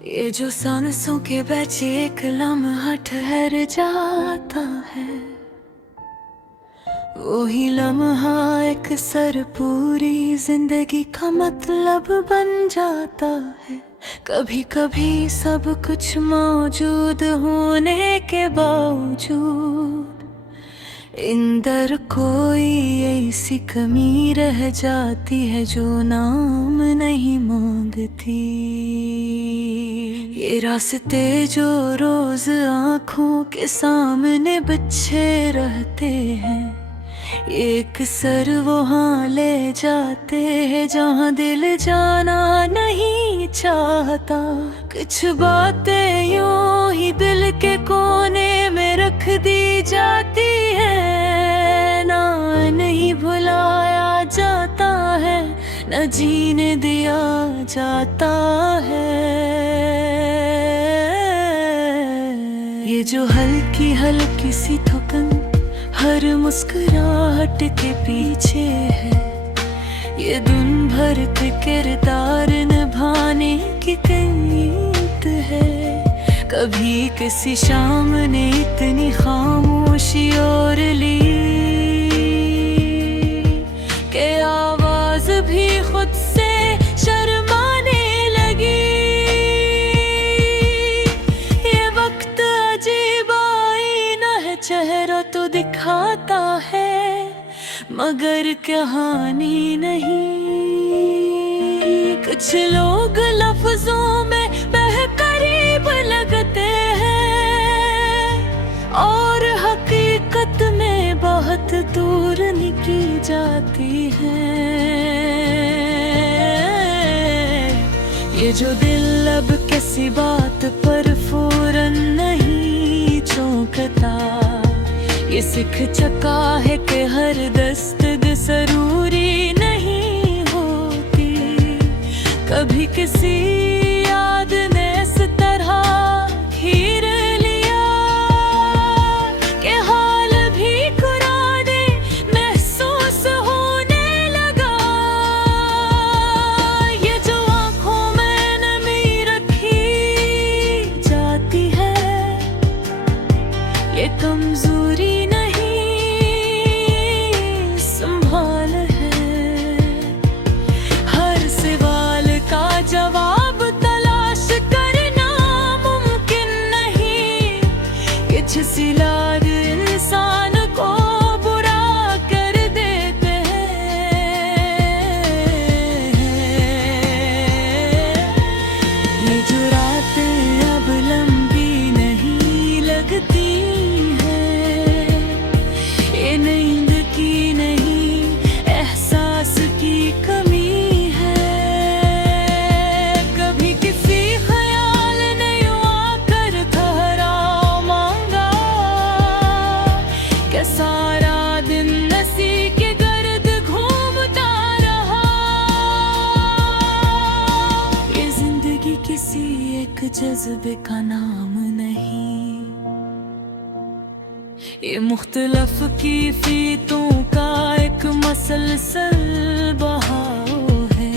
ये जो सांसों के बीच एक लम्हा ठहर जाता है, वही लम्हा एक सर पूरी जिंदगी का मतलब बन जाता है। कभी कभी सब कुछ मौजूद होने के बावजूद अंदर कोई ऐसी कमी रह जाती है जो नाम नहीं मांगती। ये रास्ते जो रोज आँखों के सामने बिछे रहते हैं, एक सर वहाँ ले जाते हैं जहाँ दिल जाना नहीं चाहता। कुछ बातें यूं ही दिल के कोने में रख दी जाती है, ना नहीं भुलाया जाता है, न जीने दिया जाता है। ये जो हल्की हल्की सी थकन हर मुस्कुराहट के पीछे है, ये दिन भर के किरदार निभाने की कीमत है। कभी किसी शाम ने इतनी खामोशी और ली कि आवाज भी खुद से शर्माने लगी। ये वक्त अजीब आईना है, चेहरा तो दिखाता है मगर कहानी नहीं। कुछ लोग लफ्जों में करीब लगते हैं और हकीकत में बहुत दूर निकल जाती है। ये जो दिल अब किसी बात पर फौरन नहीं चौंकता, ये सीख चुका है कि हर दस्तक जरूरी नहीं होती। कभी किसी याद ने इस तरह घेर लिया कि हाल भी कुराने महसूस होने लगा। ये जो आँखों में नमी रखी जाती है, ये कमजोरी जवाब तलाश करना मुमकिन नहीं। कुछ सिलाद इंसान को बुरा कर देते हैं। ये जो रातें अब लंबी नहीं लगती हैं, ये नींद की नहीं एहसास की कमी। सारा दिन नसी के गर्द घूमता रहा। ये जिंदगी किसी एक जज्बे का नाम नहीं, ये मुख्तलिफ की फीतों का एक मसलसल बहाव है।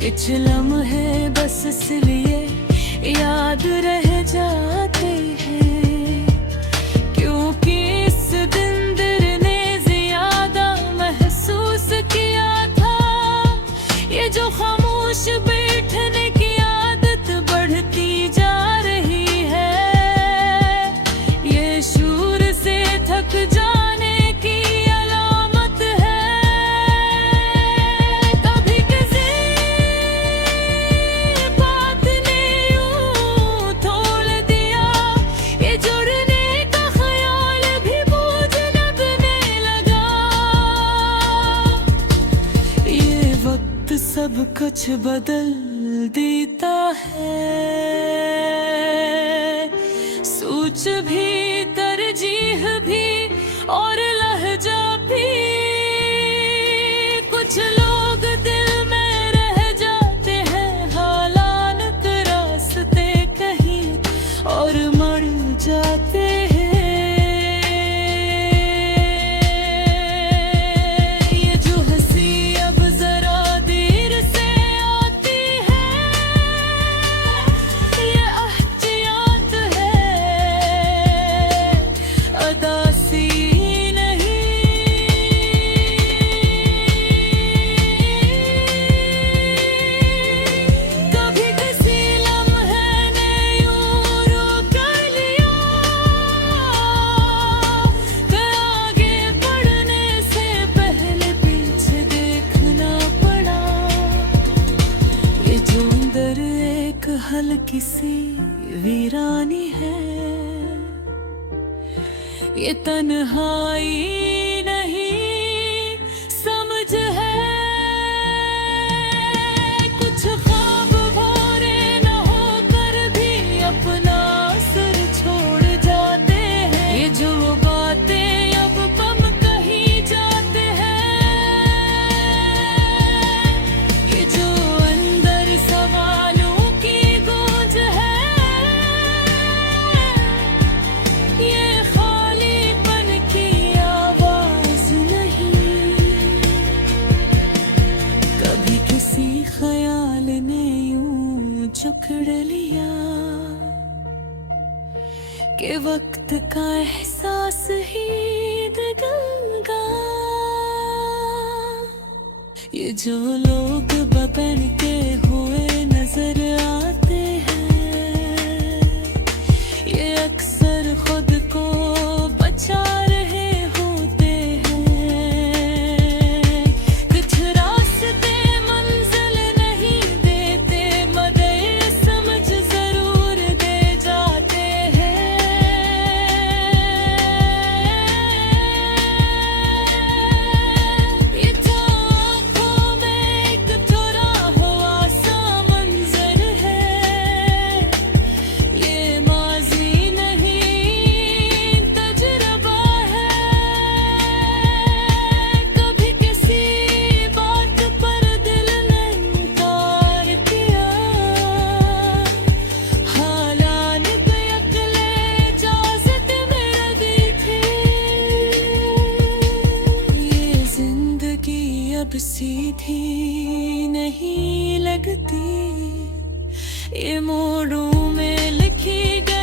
कुछ लम्हे बस इसलिए याद रह जाते हैं क्योंकि दिन दिल ने ज्यादा महसूस किया था। ये जो खामोश बैठने की आदत बढ़ती जा रही है, ये शूर से थक जाने की अलामत है। कभी किसी बात ने यूं तोल दिया, ये जुड़ने का ख्याल भी सब कुछ बदल देता है। सोच भी, तरजीह भी और लहजा भी। कुछ लोग दिल में रह जाते हैं, हालात रास्ते कहीं और मर जाते हैं। किसी वीरानी है, ये तन्हाई नहीं समझ है। कुछ ख्वाब भोरे न होकर भी अपना असर छोड़ जाते हैं। ये जो बातें अब कम कही जाते हैं, ये जो अंदर सवालों की गूंज है, ये खालीपन की आवाज नहीं। कभी किसी ख्याल ने यूं जकड़ लिया कि वक्त का एहसास ही दगलगा। ये जो लोग बबन के हुए नजर आते हैं, ये अक्सर खुद को बचा रहे होते हैं। कुछ रास्ते मंजिल नहीं देते, मगर समझ जरूर दे जाते हैं। ये तो आँखों में एक थोड़ा हुआ सा मंजर है, ये माजी नहीं तजुर्बा है। कभी किसी बात पर दिल ने इनकार किया, हालात अकले इजाजत में दी थी। ये जिंदगी अब सीधी नहीं लगती, ये मोड़ों में लिखी गई